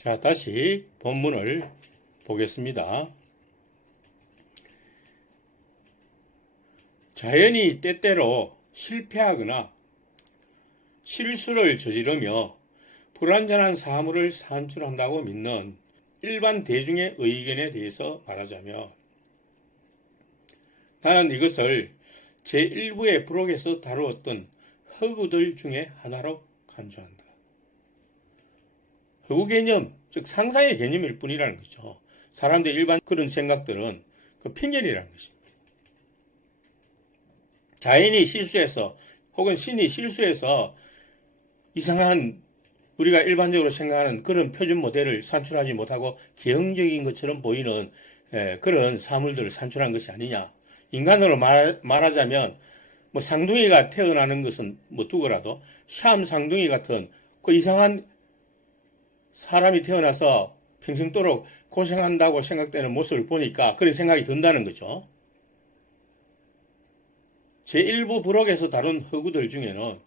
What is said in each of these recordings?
자, 다시 본문을 보겠습니다. 자연이 때때로 실패하거나 실수를 저지르며 불완전한 사물을 산출한다고 믿는 일반 대중의 의견에 대해서 말하자면, 나는 이것을 제1부의 브록에서 다루었던 허구들 중에 하나로 간주한다. 허구 개념, 즉 상상의 개념일 뿐이라는 거죠. 사람들의 일반 그런 생각들은 그 편견이라는 것입니다. 자연이 실수해서 혹은 신이 실수해서 이상한 우리가 일반적으로 생각하는 그런 표준 모델을 산출하지 못하고 기형적인 것처럼 보이는 그런 사물들을 산출한 것이 아니냐. 인간으로 말하자면 뭐 상둥이가 태어나는 것은 뭐 두고라도 샴 상둥이 같은 그 이상한 사람이 태어나서 평생도록 고생한다고 생각되는 모습을 보니까 그런 생각이 든다는 거죠. 제1부 부록에서 다룬 허구들 중에는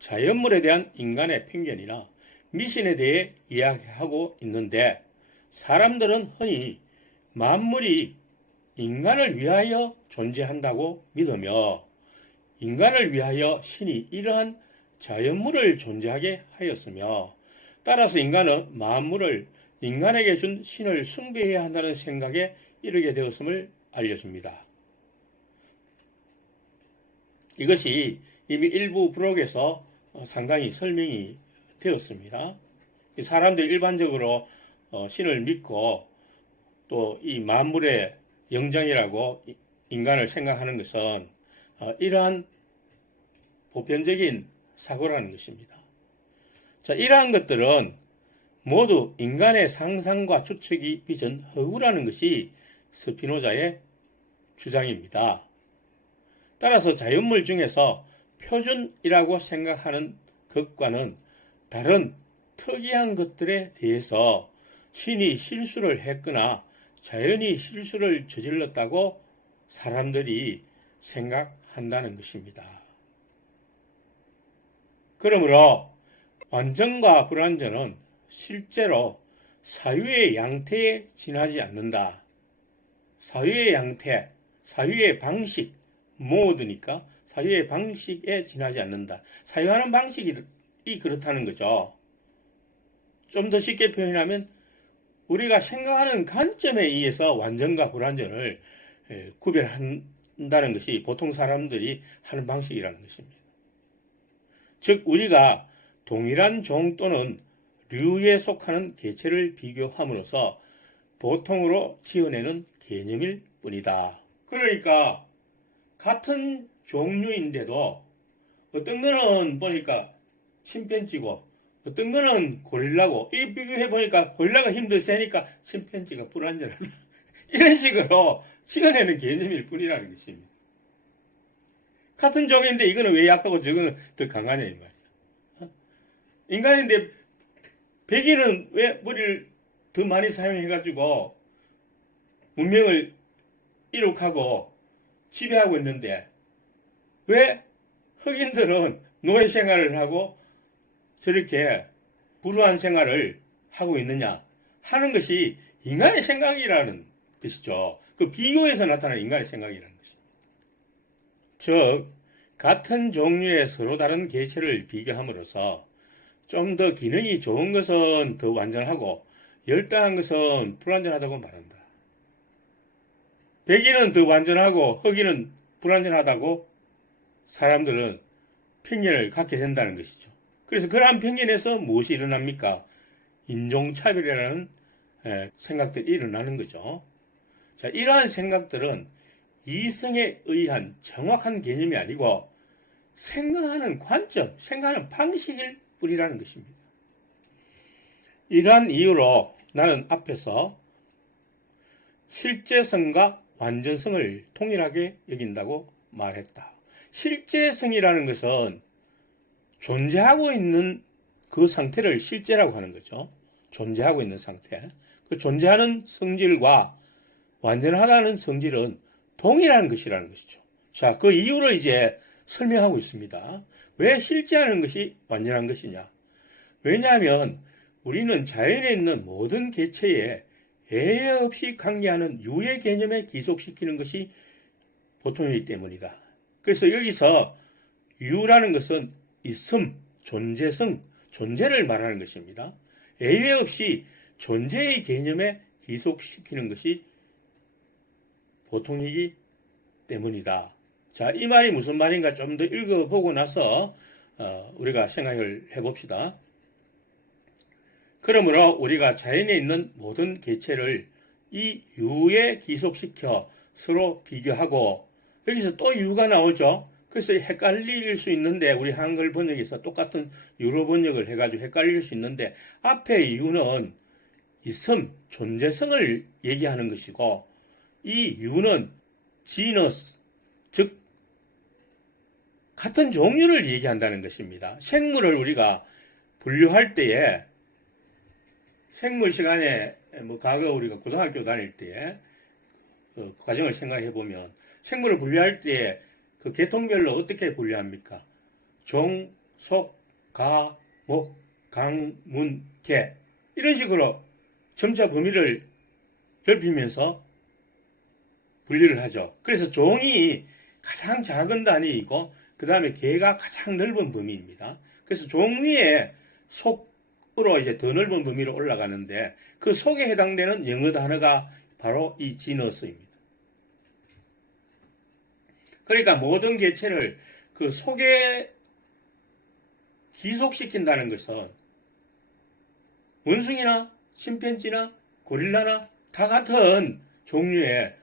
자연물에 대한 인간의 편견이나 미신에 대해 이야기하고 있는데, 사람들은 흔히 만물이 인간을 위하여 존재한다고 믿으며 인간을 위하여 신이 이러한 자연물을 존재하게 하였으며, 따라서 인간은 만물을 인간에게 준 신을 숭배해야 한다는 생각에 이르게 되었음을 알려줍니다. 이것이 이미 일부 브록에서 상당히 설명이 되었습니다. 사람들이 일반적으로 신을 믿고 또 이 만물의 영장이라고 인간을 생각하는 것은 이러한 보편적인 사고라는 것입니다. 자, 이러한 것들은 모두 인간의 상상과 추측이 빚은 허구라는 것이 스피노자의 주장입니다. 따라서 자연물 중에서 표준이라고 생각하는 것과는 다른 특이한 것들에 대해서 신이 실수를 했거나 자연이 실수를 저질렀다고 사람들이 생각한다는 것입니다. 그러므로 완전과 불완전은 실제로 사유의 양태에 지나지 않는다. 사유의 양태, 사유의 방식, 모드니까 사유의 방식에 지나지 않는다. 사유하는 방식이 그렇다는 거죠. 좀 더 쉽게 표현하면 우리가 생각하는 관점에 의해서 완전과 불완전을 구별한다는 것이 보통 사람들이 하는 방식이라는 것입니다. 즉 우리가 동일한 종 또는 류에 속하는 개체를 비교함으로써 보통으로 지어내는 개념일 뿐이다. 그러니까 같은 종류인데도 어떤 거는 보니까 침팬지고 어떤 거는 고릴라고, 이 비교해보니까 고릴라가 힘도 세니까 침팬지가 불완전하다. 이런 식으로 지어내는 개념일 뿐이라는 것입니다. 같은 종인데 이거는 왜 약하고 저거는 더 강하냐 이 말이야. 인간인데 백인은 왜 머리를 더 많이 사용해가지고 문명을 이룩하고 지배하고 있는데 왜 흑인들은 노예 생활을 하고 저렇게 불우한 생활을 하고 있느냐 하는 것이 인간의 생각이라는 것이죠. 그 비교에서 나타나는 인간의 생각이라는 것입니다. 즉 같은 종류의 서로 다른 개체를 비교함으로써 좀 더 기능이 좋은 것은 더 완전하고 열등한 것은 불완전하다고 말한다. 백인은 더 완전하고 흑인은 불완전하다고 사람들은 편견을 갖게 된다는 것이죠. 그래서 그러한 편견에서 무엇이 일어납니까? 인종차별이라는 생각들이 일어나는 거죠. 자, 이러한 생각들은 이성에 의한 정확한 개념이 아니고 생각하는 관점, 생각하는 방식일 뿐이라는 것입니다. 이러한 이유로 나는 앞에서 실제성과 완전성을 동일하게 여긴다고 말했다. 실제성이라는 것은 존재하고 있는 그 상태를 실제라고 하는 거죠. 존재하고 있는 상태. 그 존재하는 성질과 완전하다는 성질은 동일한 것이라는 것이죠. 자, 그 이유를 이제 설명하고 있습니다. 왜 실제하는 것이 완전한 것이냐? 왜냐하면 우리는 자연에 있는 모든 개체에 예외 없이 관계하는 유의 개념에 기속시키는 것이 보통이기 때문이다. 그래서 여기서 유라는 것은 있음, 존재성, 존재를 말하는 것입니다. 예외 없이 존재의 개념에 기속시키는 것이 보통이기 때문이다. 자, 이 말이 무슨 말인가 좀 더 읽어보고 나서 우리가 생각을 해봅시다. 그러므로 우리가 자연에 있는 모든 개체를 이 유에 기속시켜 서로 비교하고, 여기서 또 유가 나오죠. 그래서 헷갈릴 수 있는데, 우리 한글 번역에서 똑같은 유로 번역을 해가지고 헷갈릴 수 있는데, 앞에 유는 있음, 존재성을 얘기하는 것이고, 이 유는 지너스, 즉 같은 종류를 얘기한다는 것입니다. 생물을 우리가 분류할 때에, 생물 시간에 과거 우리가 고등학교 다닐 때 그 과정을 생각해 보면, 생물을 분류할 때 그 계통별로 어떻게 분류합니까? 종, 속, 가, 목, 강, 문, 개, 이런 식으로 점차 범위를 넓히면서 분류를 하죠. 그래서 종이 가장 작은 단위이고, 그 다음에 개가 가장 넓은 범위입니다. 그래서 종류의 속으로 이제 더 넓은 범위로 올라가는데, 그 속에 해당되는 영어 단어가 바로 이 지너스입니다. 그러니까 모든 개체를 그 속에 기속시킨다는 것은 원숭이나 침팬지나 고릴라나 다 같은 종류의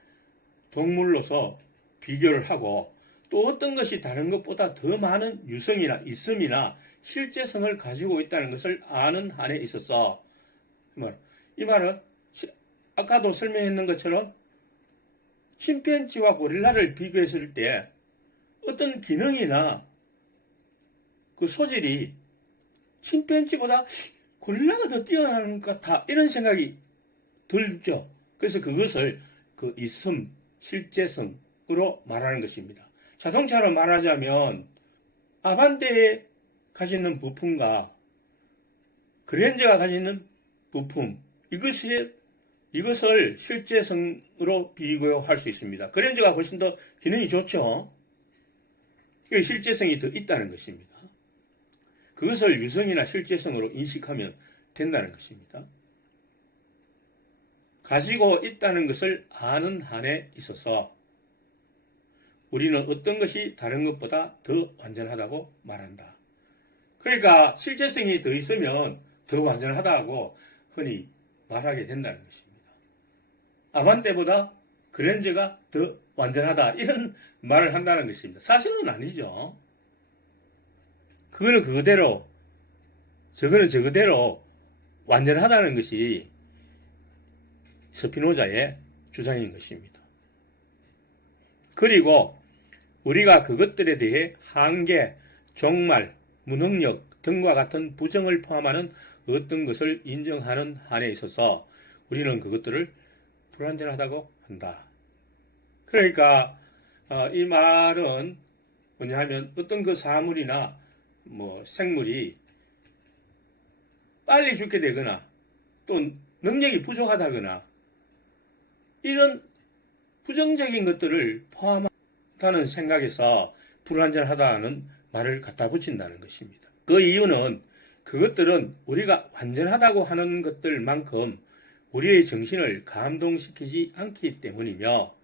동물로서 비교를 하고, 또 어떤 것이 다른 것보다 더 많은 유성이나 있음이나 실제성을 가지고 있다는 것을 아는 한에 있어서, 이 말은 아까도 설명했는 것처럼 침팬지와 고릴라를 비교했을 때 어떤 기능이나 그 소질이 침팬지보다 고릴라가 더 뛰어나는 것 같아, 이런 생각이 들죠. 그래서 그것을 그 있음, 실제성으로 말하는 것입니다. 자동차로 말하자면 아반떼에 가지는 부품과 그랜저가 가지는 부품, 이것을 실제성으로 비교할 수 있습니다. 그랜저가 훨씬 더 기능이 좋죠. 실제성이 더 있다는 것입니다. 그것을 유성이나 실제성으로 인식하면 된다는 것입니다. 가지고 있다는 것을 아는 한에 있어서 우리는 어떤 것이 다른 것보다 더 완전하다고 말한다. 그러니까 실제성이 더 있으면 더 완전하다고 흔히 말하게 된다는 것입니다. 아반떼보다 그랜저가 더 완전하다, 이런 말을 한다는 것입니다. 사실은 아니죠. 그거는 그대로, 저거는 저거대로 완전하다는 것이 스피노자의 주장인 것입니다. 그리고 우리가 그것들에 대해 한계, 종말, 무능력 등과 같은 부정을 포함하는 어떤 것을 인정하는 한에 있어서 우리는 그것들을 불완전하다고 한다. 그러니까 이 말은 뭐냐 하면, 어떤 그 사물이나 생물이 빨리 죽게 되거나 또 능력이 부족하다거나 이런 부정적인 것들을 포함한다는 생각에서 불완전하다는 말을 갖다 붙인다는 것입니다. 그 이유는 그것들은 우리가 완전하다고 하는 것들만큼 우리의 정신을 감동시키지 않기 때문이며,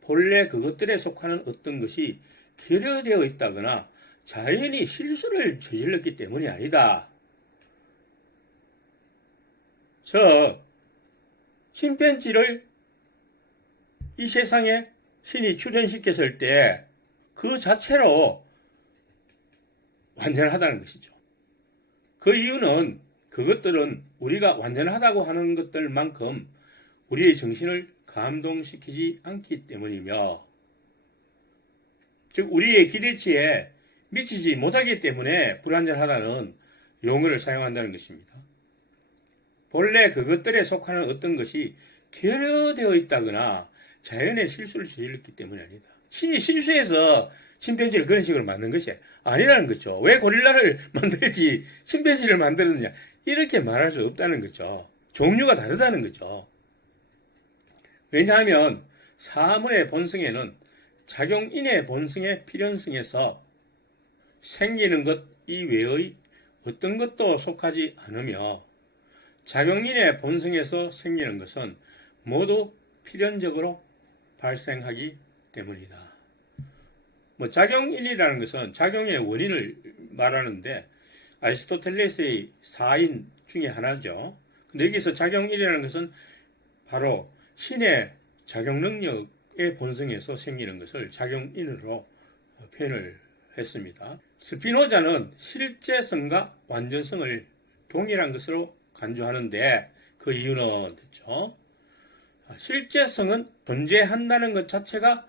본래 그것들에 속하는 어떤 것이 결여되어 있다거나 자연히 실수를 저질렀기 때문이 아니다. 침팬지를 이 세상에 신이 출현시켰을 때 그 자체로 완전하다는 것이죠. 그 이유는 그것들은 우리가 완전하다고 하는 것들만큼 우리의 정신을 감동시키지 않기 때문이며, 즉 우리의 기대치에 미치지 못하기 때문에 불완전하다는 용어를 사용한다는 것입니다. 본래 그것들에 속하는 어떤 것이 결여되어 있다거나 자연의 실수를 저질렀기 때문이 아니다. 신이 실수해서 침팬지를 그런 식으로 만든 것이 아니라는 거죠. 왜 고릴라를 만들지 침팬지를 만들었느냐? 이렇게 말할 수 없다는 거죠. 종류가 다르다는 거죠. 왜냐하면 사물의 본성에는 작용인의 본성의 필연성에서 생기는 것 이외의 어떤 것도 속하지 않으며 작용인의 본성에서 생기는 것은 모두 필연적으로 발생하기 때문이다. 작용인이라는 것은 작용의 원인을 말하는데 아리스토텔레스의 4인 중에 하나죠. 근데 여기서 작용인이라는 것은 바로 신의 작용 능력의 본성에서 생기는 것을 작용인으로 표현을 했습니다. 스피노자는 실제성과 완전성을 동일한 것으로 간주하는데 그 이유는 됐죠. 실제성은 존재한다는 것 자체가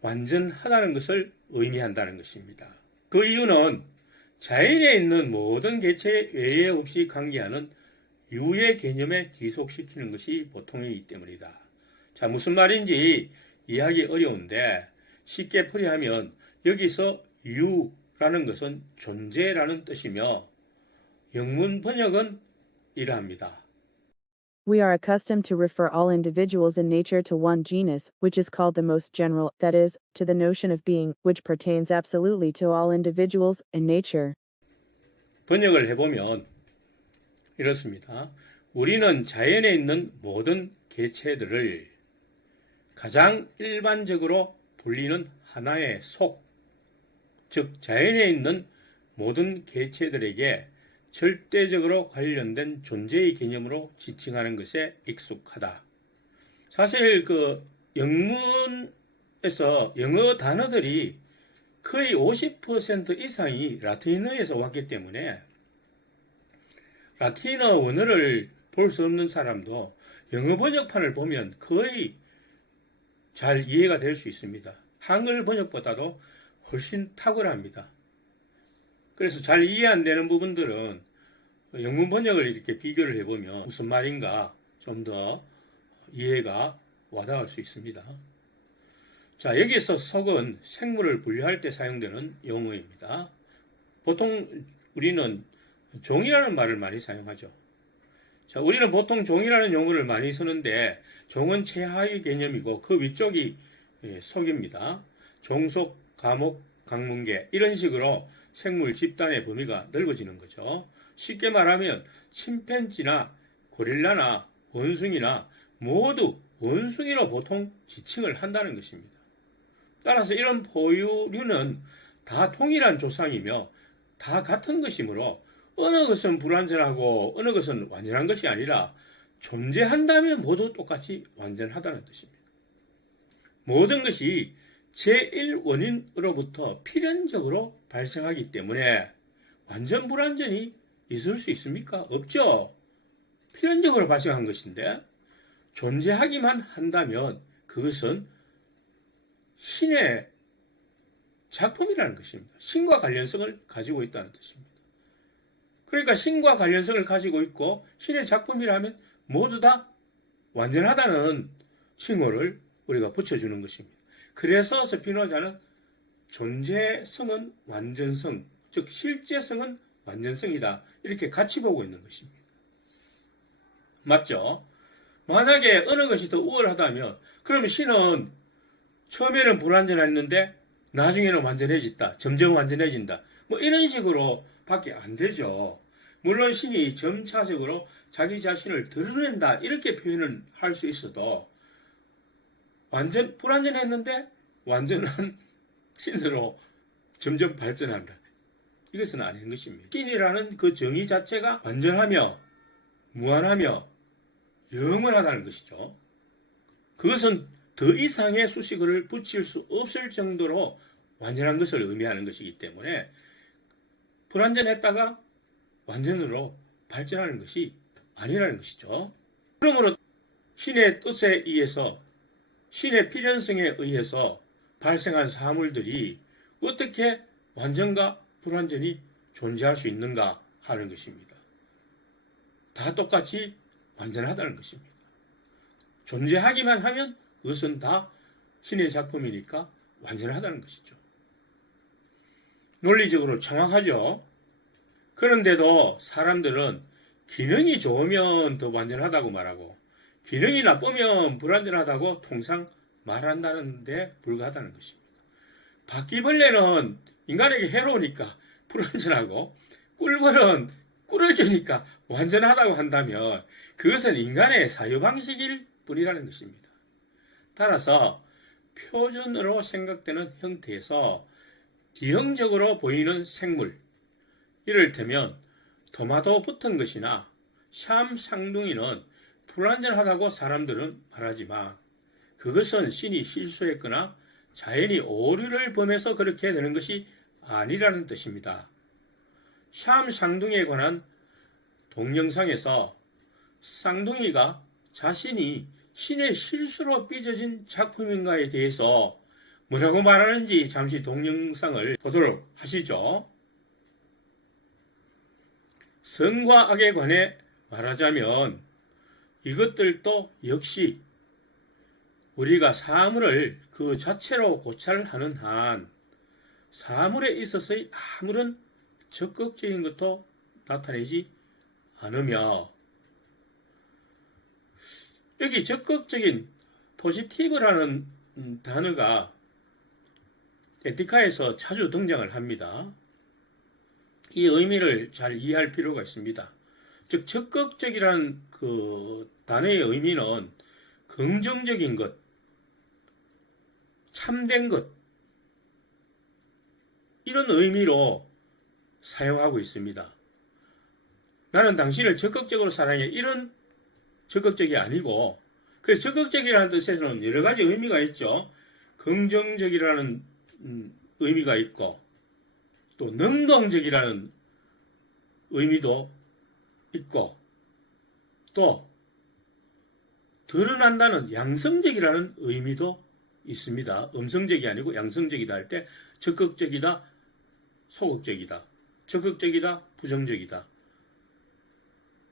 완전하다는 것을 의미한다는 것입니다. 그 이유는 자연에 있는 모든 개체에 외에 없이 관계하는 유의 개념에 기속시키는 것이 보통이기 때문이다. 자, 무슨 말인지 이해하기 어려운데 쉽게 풀이하면 여기서 유라는 것은 존재라는 뜻이며 영문 번역은 이러합니다. We are accustomed to refer all individuals in nature to one genus, which is called the most general, that is, to the notion of being, which pertains absolutely to all individuals in nature. 번역을 해보면 이렇습니다. 우리는 자연에 있는 모든 개체들을 가장 일반적으로 불리는 하나의 속, 즉 자연에 있는 모든 개체들에게 절대적으로 관련된 존재의 개념으로 지칭하는 것에 익숙하다. 사실 영문에서 영어 단어들이 거의 50% 이상이 라틴어에서 왔기 때문에 라틴어 원어를 볼 수 없는 사람도 영어 번역판을 보면 거의 잘 이해가 될 수 있습니다. 한글 번역보다도 훨씬 탁월합니다. 그래서 잘 이해 안 되는 부분들은 영문 번역을 이렇게 비교를 해보면 무슨 말인가 좀 더 이해가 와닿을 수 있습니다. 자, 여기서 석은 생물을 분류할 때 사용되는 용어입니다. 보통 우리는 종이라는 말을 많이 사용하죠. 자, 우리는 보통 종이라는 용어를 많이 쓰는데 종은 최하위 개념이고 그 위쪽이 석입니다. 종속, 과목, 강문계 이런 식으로 생물 집단의 범위가 넓어지는 거죠. 쉽게 말하면 침팬지나 고릴라나 원숭이나 모두 원숭이로 보통 지칭을 한다는 것입니다. 따라서 이런 포유류는 다 동일한 조상이며 다 같은 것이므로 어느 것은 불완전하고 어느 것은 완전한 것이 아니라 존재한다면 모두 똑같이 완전하다는 뜻입니다. 모든 것이 제1원인으로부터 필연적으로 발생하기 때문에 완전 불완전이 있을 수 있습니까? 없죠. 필연적으로 발생한 것인데 존재하기만 한다면 그것은 신의 작품이라는 것입니다. 신과 관련성을 가지고 있다는 뜻입니다. 그러니까 신과 관련성을 가지고 있고 신의 작품이라면 모두 다 완전하다는 칭호를 우리가 붙여주는 것입니다. 그래서 스피노자는 존재성은 완전성, 즉 실제성은 완전성이다. 이렇게 같이 보고 있는 것입니다. 맞죠? 만약에 어느 것이 더 우월하다면 그러면 신은 처음에는 불완전했는데 나중에는 완전해진다. 점점 완전해진다. 이런 식으로 밖에 안 되죠. 물론 신이 점차적으로 자기 자신을 드러낸다. 이렇게 표현을 할 수 있어도 완전 불완전했는데 완전한 신으로 점점 발전한다. 이것은 아닌 것입니다. 신이라는 그 정의 자체가 완전하며 무한하며 영원하다는 것이죠. 그것은 더 이상의 수식어를 붙일 수 없을 정도로 완전한 것을 의미하는 것이기 때문에 불완전했다가 완전으로 발전하는 것이 아니라는 것이죠. 그러므로 신의 뜻에 의해서 신의 필연성에 의해서 발생한 사물들이 어떻게 완전과 불완전히 존재할 수 있는가 하는 것입니다. 다 똑같이 완전하다는 것입니다. 존재하기만 하면 그것은 다 신의 작품이니까 완전하다는 것이죠. 논리적으로 정확하죠. 그런데도 사람들은 기능이 좋으면 더 완전하다고 말하고 기능이 나쁘면 불완전하다고 통상 말한다는데 불과하다는 것입니다. 바퀴벌레는 인간에게 해로우니까 불완전하고 꿀벌은 꿀을 주니까 완전하다고 한다면 그것은 인간의 사유방식일 뿐이라는 것입니다. 따라서 표준으로 생각되는 형태에서 기형적으로 보이는 생물, 이를테면 토마토 붙은 것이나 샴 쌍둥이는 불완전하다고 사람들은 말하지만 그것은 신이 실수했거나 자연이 오류를 범해서 그렇게 되는 것이 아니라는 뜻입니다. 샴 쌍둥이에 관한 동영상에서 쌍둥이가 자신이 신의 실수로 빚어진 작품인가에 대해서 뭐라고 말하는지 잠시 동영상을 보도록 하시죠. 선과 악에 관해 말하자면 이것들도 역시 우리가 사물을 그 자체로 고찰하는 한 사물에 있어서의 아무런 적극적인 것도 나타내지 않으며 여기 적극적인 포지티브라는 단어가 에티카에서 자주 등장을 합니다. 이 의미를 잘 이해할 필요가 있습니다. 즉 적극적이라는 그 단어의 의미는 긍정적인 것, 참된 것 이런 의미로 사용하고 있습니다. 나는 당신을 적극적으로 사랑해 이런 적극적이 아니고 그래서 적극적이라는 뜻에서는 여러 가지 의미가 있죠. 긍정적이라는 의미가 있고 또 능동적이라는 의미도 있고 또 드러난다는 양성적이라는 의미도 있습니다. 음성적이 아니고 양성적이다 할 때 적극적이다, 소극적이다, 적극적이다, 부정적이다,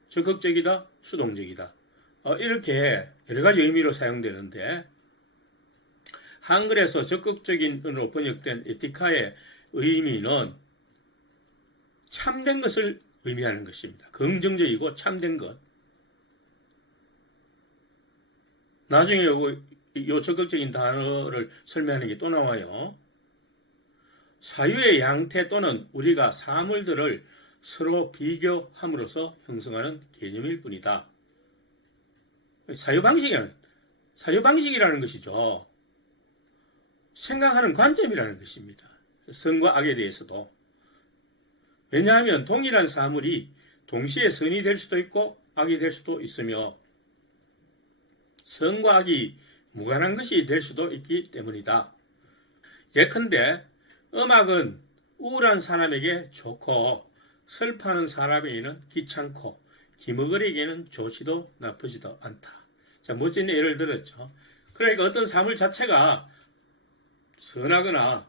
적극적이다, 수동적이다. 이렇게 여러 가지 의미로 사용되는데 한글에서 적극적인으로 번역된 에티카의 의미는 참된 것을 의미하는 것입니다. 긍정적이고 참된 것. 나중에 요 적극적인 단어를 설명하는 게 또 나와요. 사유의 양태 또는 우리가 사물들을 서로 비교함으로써 형성하는 개념일 뿐이다. 사유방식이라는 것이죠. 생각하는 관점이라는 것입니다. 선과 악에 대해서도. 왜냐하면 동일한 사물이 동시에 선이 될 수도 있고 악이 될 수도 있으며 선과 악이 무관한 것이 될 수도 있기 때문이다. 예컨대 음악은 우울한 사람에게 좋고 슬퍼하는 사람에게는 귀찮고 기머거리에게는 좋지도 나쁘지도 않다. 자, 멋진 예를 들었죠. 그러니까 어떤 사물 자체가 선하거나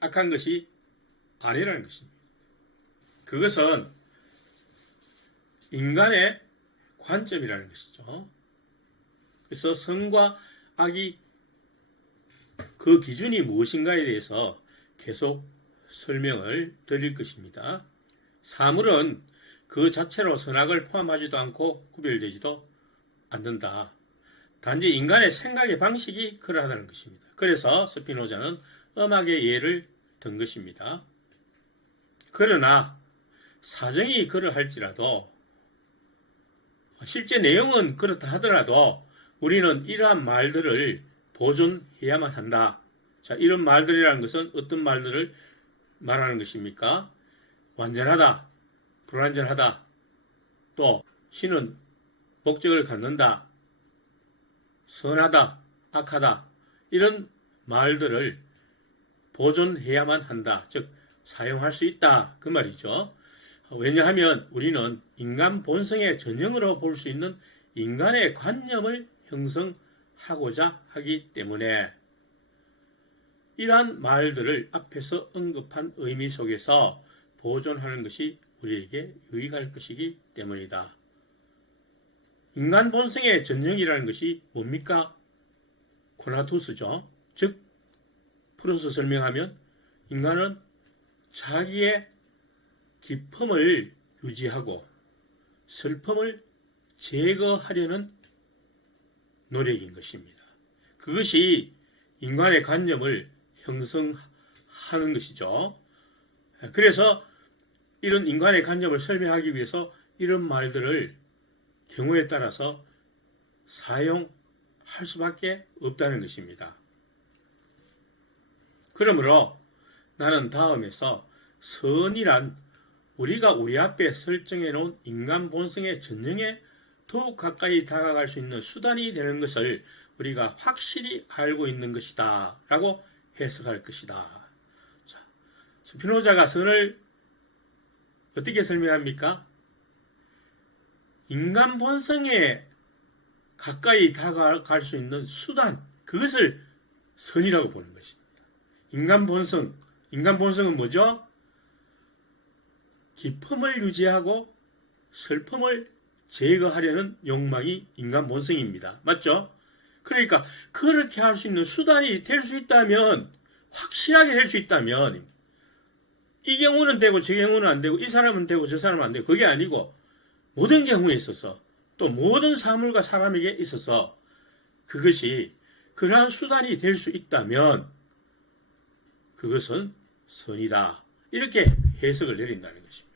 악한 것이 아니라는 것입니다. 그것은 인간의 관점이라는 것이죠. 그래서 선과 악이 그 기준이 무엇인가에 대해서 계속 설명을 드릴 것입니다. 사물은 그 자체로 선악을 포함하지도 않고 구별되지도 않는다. 단지 인간의 생각의 방식이 그러하다는 것입니다. 그래서 스피노자는 음악의 예를 든 것입니다. 그러나 사정이 그러할지라도 실제 내용은 그렇다 하더라도 우리는 이러한 말들을 보존해야만 한다. 자, 이런 말들이라는 것은 어떤 말들을 말하는 것입니까? 완전하다, 불완전하다, 또 신은 목적을 갖는다, 선하다, 악하다 이런 말들을 보존해야만 한다. 즉 사용할 수 있다 그 말이죠. 왜냐하면 우리는 인간 본성의 전형으로 볼 수 있는 인간의 관념을 형성하고자 하기 때문에 이러한 말들을 앞에서 언급한 의미 속에서 보존하는 것이 우리에게 유익할 것이기 때문이다. 인간 본성의 전형이라는 것이 뭡니까? 코나투스죠. 즉 풀어서 설명하면 인간은 자기의 기품을 유지하고 슬픔을 제거하려는 노력인 것입니다. 그것이 인간의 관념을 형성하는 것이죠. 그래서 이런 인간의 관념을 설명하기 위해서 이런 말들을 경우에 따라서 사용할 수밖에 없다는 것입니다. 그러므로 나는 다음에서 선이란 우리가 우리 앞에 설정해 놓은 인간 본성의 전형에 더욱 가까이 다가갈 수 있는 수단이 되는 것을 우리가 확실히 알고 있는 것이다 라고 해석할 것이다. 자, 스피노자가 선을 어떻게 설명합니까? 인간 본성에 가까이 다가갈 수 있는 수단, 그것을 선이라고 보는 것입니다. 인간 본성은 뭐죠? 기쁨을 유지하고 슬픔을 제거하려는 욕망이 인간 본성입니다. 맞죠? 그러니까 그렇게 할 수 있는 수단이 될 수 있다면, 확실하게 될 수 있다면, 이 경우는 되고 저 경우는 안 되고 이 사람은 되고 저 사람은 안 되고, 그게 아니고 모든 경우에 있어서 또 모든 사물과 사람에게 있어서 그것이 그러한 수단이 될 수 있다면 그것은 선이다. 이렇게 해석을 내린다는 것입니다.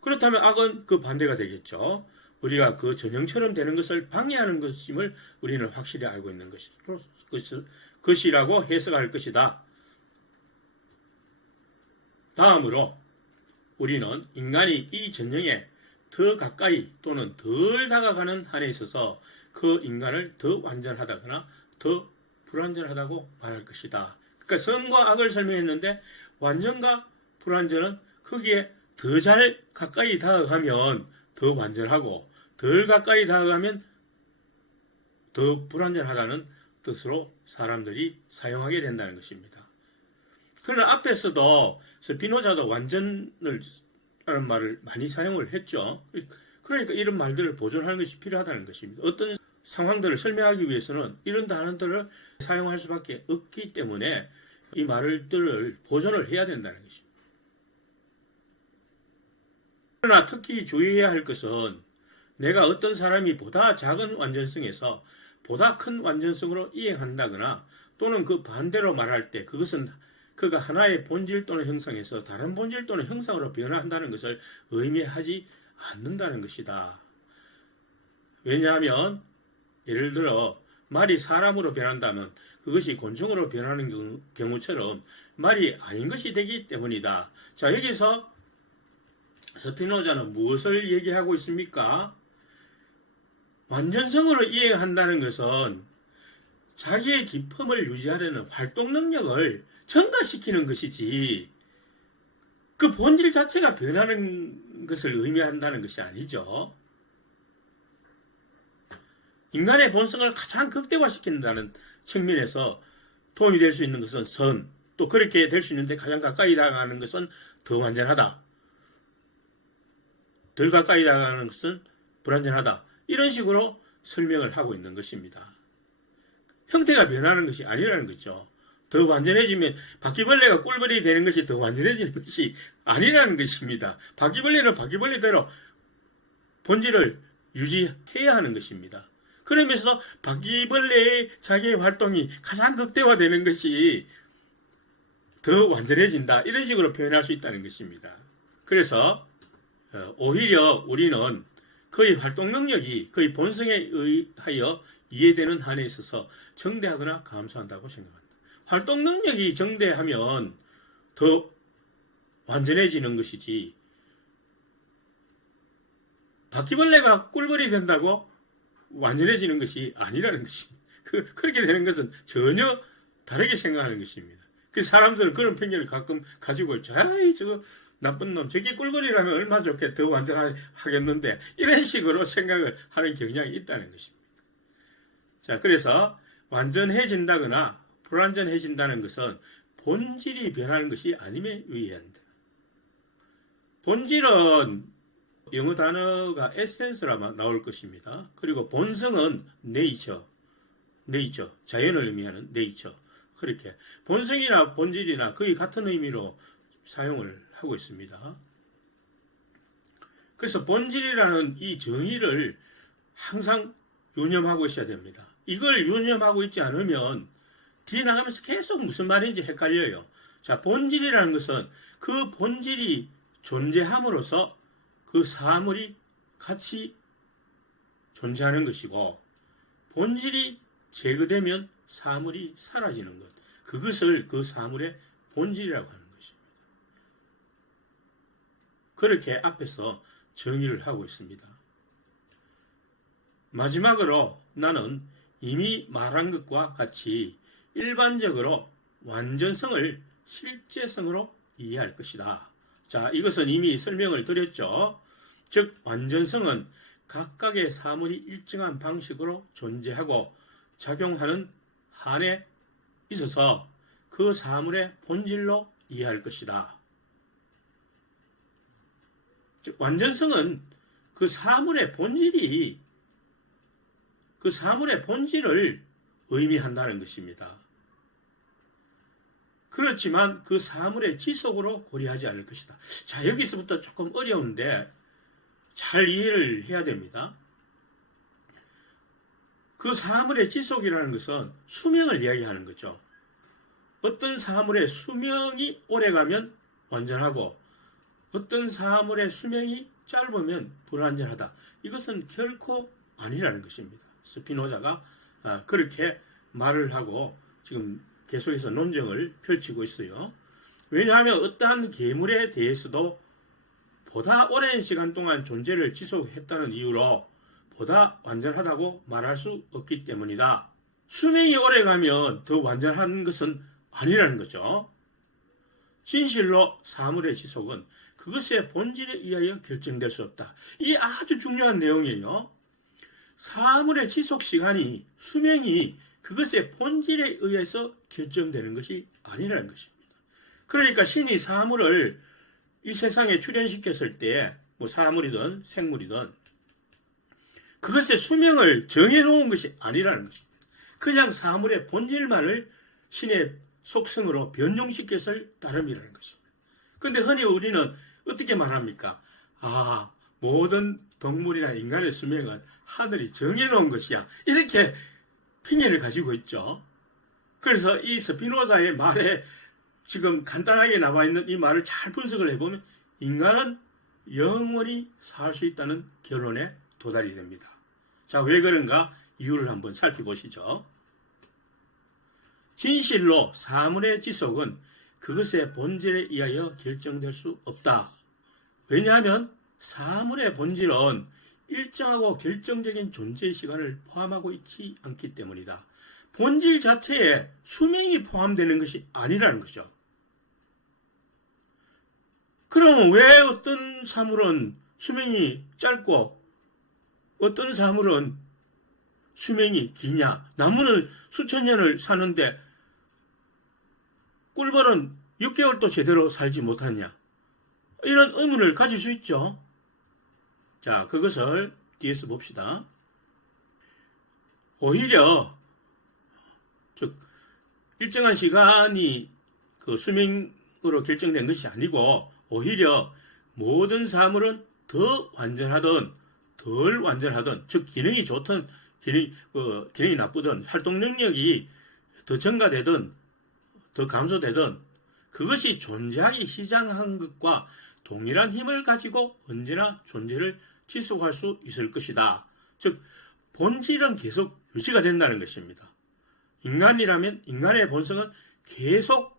그렇다면 악은 그 반대가 되겠죠. 우리가 그 전형처럼 되는 것을 방해하는 것임을 우리는 확실히 알고 있는 것이라고 해석할 것이다. 다음으로 우리는 인간이 이 전형에 더 가까이 또는 덜 다가가는 한에 있어서 그 인간을 더 완전하다거나 더 불완전하다고 말할 것이다. 그러니까 선과 악을 설명했는데 완전과 불완전은 거기에 더 잘 가까이 다가가면 더 완전하고 덜 가까이 다가가면 더 불완전하다는 뜻으로 사람들이 사용하게 된다는 것입니다. 그러나 앞에서도 스피노자도 완전을 라는 말을 많이 사용을 했죠. 그러니까 이런 말들을 보존하는 것이 필요하다는 것입니다. 어떤 상황들을 설명하기 위해서는 이런 단어들을 사용할 수밖에 없기 때문에 이 말들을 보존을 해야 된다는 것입니다. 그러나 특히 주의해야 할 것은 내가 어떤 사람이 보다 작은 완전성에서 보다 큰 완전성으로 이행한다거나 또는 그 반대로 말할 때 그것은 그가 하나의 본질 또는 형상에서 다른 본질 또는 형상으로 변화한다는 것을 의미하지 않는다는 것이다. 왜냐하면 예를 들어 말이 사람으로 변한다면 그것이 곤충으로 변하는 경우처럼 말이 아닌 것이 되기 때문이다. 자, 여기서 스피노자는 무엇을 얘기하고 있습니까? 완전성으로 이해한다는 것은 자기의 기품을 유지하려는 활동 능력을 증가시키는 것이지 그 본질 자체가 변하는 것을 의미한다는 것이 아니죠. 인간의 본성을 가장 극대화시킨다는 측면에서 도움이 될 수 있는 것은 선, 또 그렇게 될 수 있는데 가장 가까이 다가가는 것은 더 완전하다. 덜 가까이 다가가는 것은 불완전하다. 이런 식으로 설명을 하고 있는 것입니다. 형태가 변하는 것이 아니라는 거죠. 더 완전해지면 바퀴벌레가 꿀벌이 되는 것이 더 완전해지는 것이 아니라는 것입니다. 바퀴벌레는 바퀴벌레대로 본질을 유지해야 하는 것입니다. 그러면서 바퀴벌레의 자기의 활동이 가장 극대화되는 것이 더 완전해진다. 이런 식으로 표현할 수 있다는 것입니다. 그래서 오히려 우리는 그의 활동 능력이 그의 본성에 의하여 이해되는 한에 있어서 정대하거나 감소한다고 생각합니다. 활동 능력이 정대하면 더 완전해지는 것이지 바퀴벌레가 꿀벌이 된다고 완전해지는 것이 아니라는 것입니다. 그렇게 되는 것은 전혀 다르게 생각하는 것입니다. 그 사람들은 그런 편견을 가끔 가지고 있죠. 아이, 저거 나쁜 놈, 저게 꿀벌이라면 얼마나 좋게 더 완전하겠는데 이런 식으로 생각을 하는 경향이 있다는 것입니다. 자, 그래서 완전해진다거나 불완전해진다는 것은 본질이 변하는 것이 아님에 의한다. 본질은 영어 단어가 에센스라 나올 것입니다. 그리고 본성은 네이처, 자연을 의미하는 네이처. 그렇게 본성이나 본질이나 거의 같은 의미로 사용을 하고 있습니다. 그래서 본질이라는 이 정의를 항상 유념하고 있어야 됩니다. 이걸 유념하고 있지 않으면 뒤에 나가면서 계속 무슨 말인지 헷갈려요. 자, 본질이라는 것은 그 본질이 존재함으로써 그 사물이 같이 존재하는 것이고, 본질이 제거되면 사물이 사라지는 것. 그것을 그 사물의 본질이라고 하는 것입니다. 그렇게 앞에서 정의를 하고 있습니다. 마지막으로 나는 이미 말한 것과 같이 일반적으로 완전성을 실제성으로 이해할 것이다. 자, 이것은 이미 설명을 드렸죠. 즉, 완전성은 각각의 사물이 일정한 방식으로 존재하고 작용하는 한에 있어서 그 사물의 본질로 이해할 것이다. 즉, 완전성은 그 사물의 본질을 의미한다는 것입니다. 그렇지만 그 사물의 지속으로 고려하지 않을 것이다. 자, 여기서부터 조금 어려운데 잘 이해를 해야 됩니다. 그 사물의 지속이라는 것은 수명을 이야기하는 거죠. 어떤 사물의 수명이 오래가면 완전하고 어떤 사물의 수명이 짧으면 불완전하다. 이것은 결코 아니라는 것입니다. 스피노자가 그렇게 말을 하고 지금 계속해서 논쟁을 펼치고 있어요. 왜냐하면 어떠한 괴물에 대해서도 보다 오랜 시간 동안 존재를 지속했다는 이유로 보다 완전하다고 말할 수 없기 때문이다. 수명이 오래가면 더 완전한 것은 아니라는 거죠. 진실로 사물의 지속은 그것의 본질에 의하여 결정될 수 없다. 이게 아주 중요한 내용이에요. 사물의 지속 시간이, 수명이 그것의 본질에 의해서 결정되는 것이 아니라는 것입니다. 그러니까 신이 사물을 이 세상에 출현시켰을 때, 뭐 사물이든 생물이든 그것의 수명을 정해놓은 것이 아니라는 것입니다. 그냥 사물의 본질만을 신의 속성으로 변종시켰을 따름이라는 것입니다. 그런데 흔히 우리는 어떻게 말합니까? 모든 동물이나 인간의 수명은 하늘이 정해놓은 것이야. 이렇게 핑계를 가지고 있죠. 그래서 이 스피노자의 말에 지금 간단하게 나와 있는 이 말을 잘 분석을 해보면 인간은 영원히 살 수 있다는 결론에 도달이 됩니다. 자, 왜 그런가? 이유를 한번 살펴보시죠. 진실로 사물의 지속은 그것의 본질에 의하여 결정될 수 없다. 왜냐하면 사물의 본질은 일정하고 결정적인 존재의 시간을 포함하고 있지 않기 때문이다. 본질 자체에 수명이 포함되는 것이 아니라는 거죠. 그럼 왜 어떤 사물은 수명이 짧고 어떤 사물은 수명이 기냐? 나무는 수천 년을 사는데 꿀벌은 6개월도 제대로 살지 못하냐? 이런 의문을 가질 수 있죠. 자, 그것을 뒤에서 봅시다. 오히려 즉 일정한 시간이 그 수명으로 결정된 것이 아니고 오히려 모든 사물은 더 완전하든 덜 완전하든, 즉 기능이 좋든 기능이 나쁘든 활동 능력이 더 증가되든 더 감소되든 그것이 존재하기 시작한 것과 동일한 힘을 가지고 언제나 존재를 지속할 수 있을 것이다. 즉 본질은 계속 유지가 된다는 것입니다. 인간이라면 인간의 본성은 계속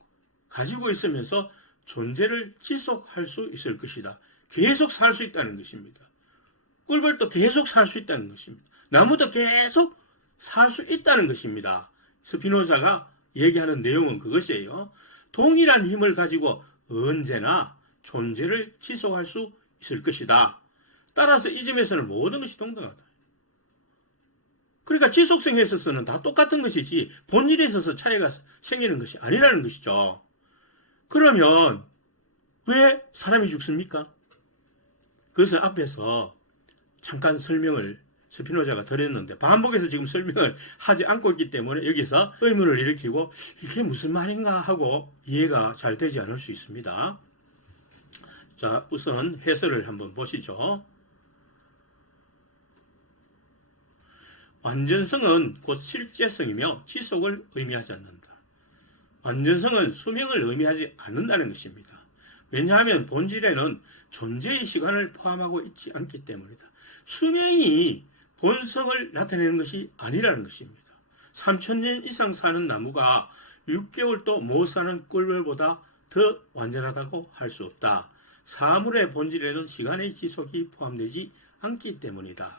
가지고 있으면서 존재를 지속할 수 있을 것이다. 계속 살 수 있다는 것입니다. 꿀벌도 계속 살 수 있다는 것입니다. 나무도 계속 살 수 있다는 것입니다. 스피노자가 얘기하는 내용은 그것이에요. 동일한 힘을 가지고 언제나 존재를 지속할 수 있을 것이다. 따라서 이 점에서는 모든 것이 동등하다. 그러니까 지속성에 있어서는 다 똑같은 것이지 본질에 있어서 차이가 생기는 것이 아니라는 것이죠. 그러면 왜 사람이 죽습니까? 그것을 앞에서 잠깐 설명을 스피노자가 드렸는데 반복해서 지금 설명을 하지 않고 있기 때문에 여기서 의문을 일으키고 이게 무슨 말인가 하고 이해가 잘 되지 않을 수 있습니다. 자, 우선 해설을 한번 보시죠. 완전성은 곧 실제성이며 지속을 의미하지 않는다. 완전성은 수명을 의미하지 않는다는 것입니다. 왜냐하면 본질에는 존재의 시간을 포함하고 있지 않기 때문이다. 수명이 본성을 나타내는 것이 아니라는 것입니다. 3000년 이상 사는 나무가 6개월도 못 사는 꿀벌보다 더 완전하다고 할 수 없다. 사물의 본질에는 시간의 지속이 포함되지 않기 때문이다.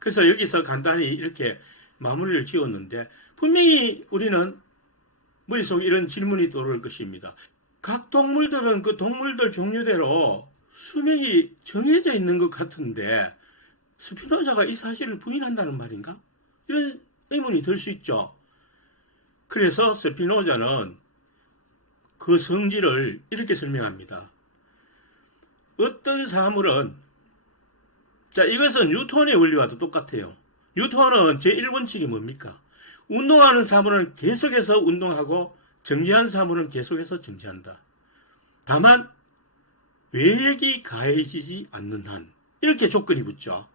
그래서 여기서 간단히 이렇게 마무리를 지었는데, 분명히 우리는 머릿속에 이런 질문이 떠오를 것입니다. 각 동물들은 그 동물들 종류대로 수명이 정해져 있는 것 같은데 스피노자가 이 사실을 부인한다는 말인가? 이런 의문이 들 수 있죠. 그래서 스피노자는 그 성질을 이렇게 설명합니다. 어떤 사물은, 자, 이것은 뉴턴의 원리와도 똑같아요. 뉴턴은 제1원칙이 뭡니까? 운동하는 사물은 계속해서 운동하고 정지한 사물은 계속해서 정지한다. 다만 외력이 가해지지 않는 한, 이렇게 조건이 붙죠.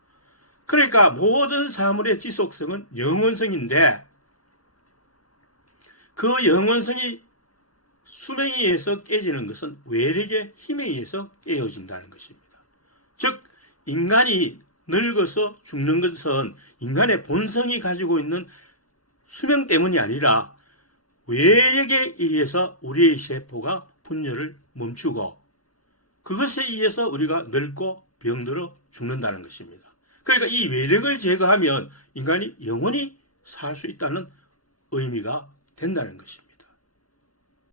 그러니까 모든 사물의 지속성은 영원성인데 그 영원성이 수명에 의해서 깨지는 것은 외력의 힘에 의해서 깨어진다는 것입니다. 즉 인간이 늙어서 죽는 것은 인간의 본성이 가지고 있는 수명 때문이 아니라 외력에 의해서 우리의 세포가 분열을 멈추고 그것에 의해서 우리가 늙고 병들어 죽는다는 것입니다. 그러니까 이 외력을 제거하면 인간이 영원히 살 수 있다는 의미가 된다는 것입니다.